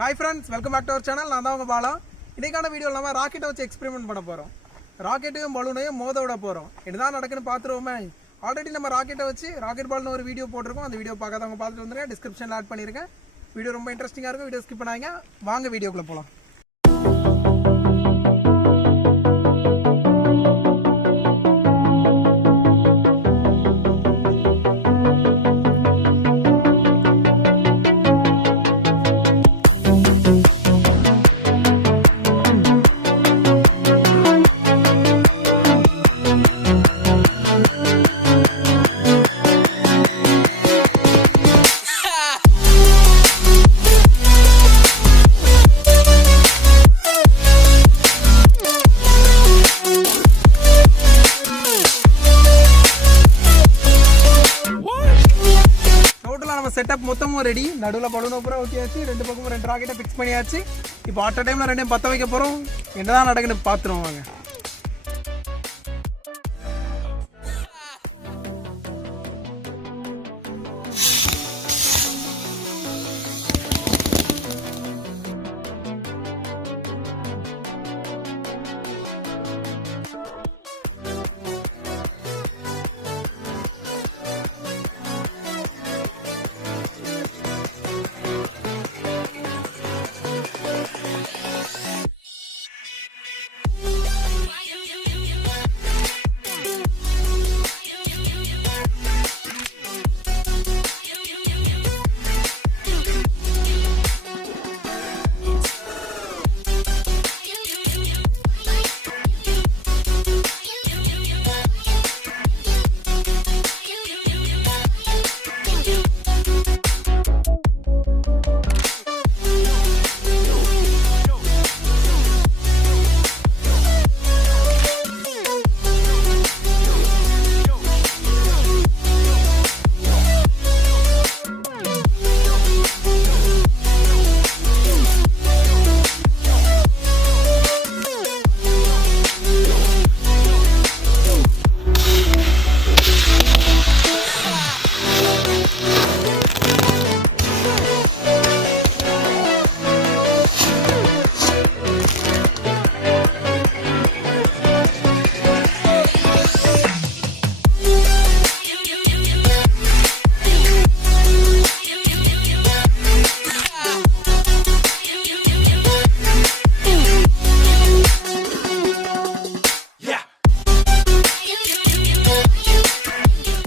Hi friends, welcome back to our channel. நான் தான் உங்க பாலா. இன்னைக்கான வீடியோல நாம ராக்கெட்டை வச்சு எக்ஸ்பெரிமென்ட் பண்ண போறோம். ராக்கெட்டையும் பலூனையும் மோத விட போறோம். என்னதான் நடக்குன்னு பாத்துருவோமே. ஆல்ரெடி நம்ம ராக்கெட்டை வச்சு ராக்கெட் பால்னு ஒரு வீடியோ போட்டுருக்கோம். அந்த வீடியோ பார்க்காதவங்க பார்த்துட்டு வந்துருங்க. டிஸ்கிரிப்ஷன்ல ஆட் பண்ணிருக்கேன். வீடியோ ரொம்ப இன்ட்ரெஸ்டிங்கா இருக்கும். வீடியோ ஸ்கிப் பண்ணாதீங்க. வாங்க வீடியோக்குள்ள போலாம். செட்டப் மொத்தமும் ரெடி. நடுவில் பலூனை பூரா ஊற்றியாச்சு. ரெண்டு பக்கமும் ரெண்டு ராக்கெட்டை ஃபிக்ஸ் பண்ணியாச்சு. இப்போ அட் டைமில் ரெண்டையும் பற்ற வைக்க போகிறோம். என்னதான் நடக்குன்னு பார்த்துருவோம் வாங்க.